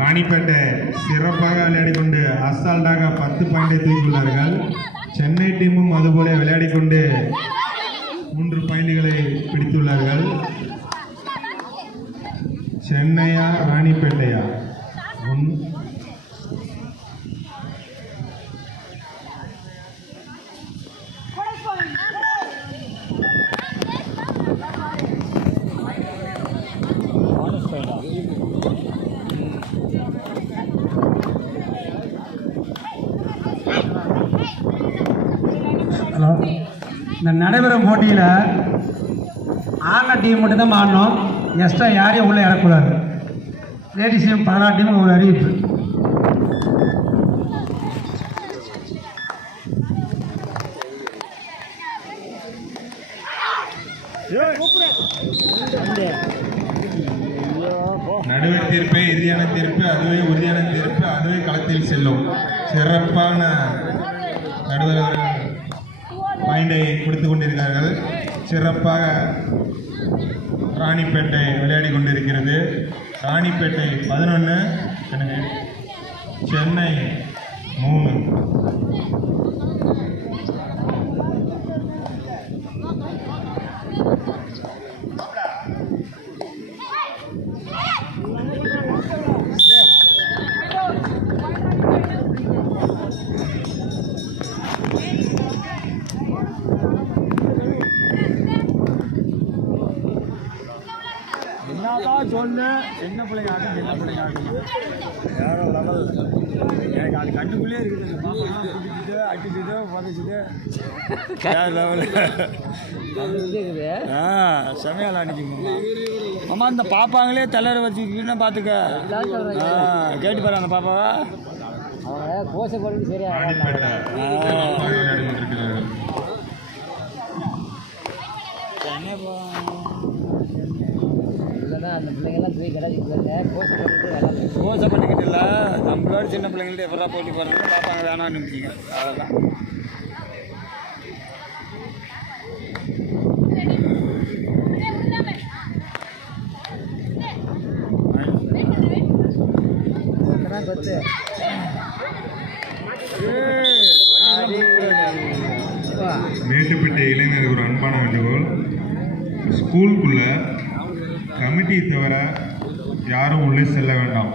ராணிப்பேட்டை சிறப்பாக விளையாடி கொண்டு அசால்ட்டாக 10 பாயிண்டை தூக்கியுள்ளார்கள். சென்னை டீமும் அதுபோல விளையாடி கொண்டு 3 பாயிண்டுகளை பிடித்துள்ளார்கள். சென்னையா ராணிப்பேட்டையா? ஹலோ, இந்த நடைபெறும் போட்டியில் ஆன டீம் மட்டும்தான் ஆடணும். எக்ஸ்ட்ரா யாரையும் உள்ளே இறக்கூடாது. லேடிஸ் டீம் 14 டீம் ஒரு அறிவிப்பு. நடுவர் தீர்ப்பே இறுதியான தீர்ப்பு, அதுவே உறுதியான தீர்ப்பு, அதுவே களத்தில் செல்லும். சிறப்பான நடுவர் பாயிண்டை கொடுத்து கொண்டிருக்கிறார்கள். சிறப்பாக ராணிப்பேட்டை விளையாடி கொண்டிருக்கிறது. ராணிப்பேட்டை 11, சென்னை 3. என்னதான் சொன்ன சின்ன பிள்ளைங்க ஆட்டும், சின்ன பிள்ளைங்க ஆட்டும் வேற லெவல். எனக்கு அது கண்டுக்குள்ளே இருக்குது. பிடிச்சிட்டு அடிச்சுட்டு புதைச்சிட்டு வேற லெவல். செமையால் அடிச்சுங்க அம்மா. இந்த பாப்பாங்களே தலைவரை வச்சுக்கிட்டுன்னா பார்த்துக்க. கேட்டு பாரு அந்த பாப்பாவை. அவங்க கோசை போட்டு சரியா அந்த பிள்ளைங்கெல்லாம் தூக்கி கிடச்சிட்டு கோசை பண்ணிக்கிட்டு இல்லை. நம்மளோட சின்ன பிள்ளைங்கள்ட்ட எப்படா போட்டி போடுறதுன்னு பார்ப்பாங்க. வேணாம்னு நினைச்சிங்க. அவ்வளோதான். மேட்டுப்பேட்டை இளைஞருக்கு ஒரு அன்பான வேண்டுகோள். ஸ்கூலுக்குள்ள கமிட்டி தவிர யாரும் உள்ளே செல்ல வேண்டாம்.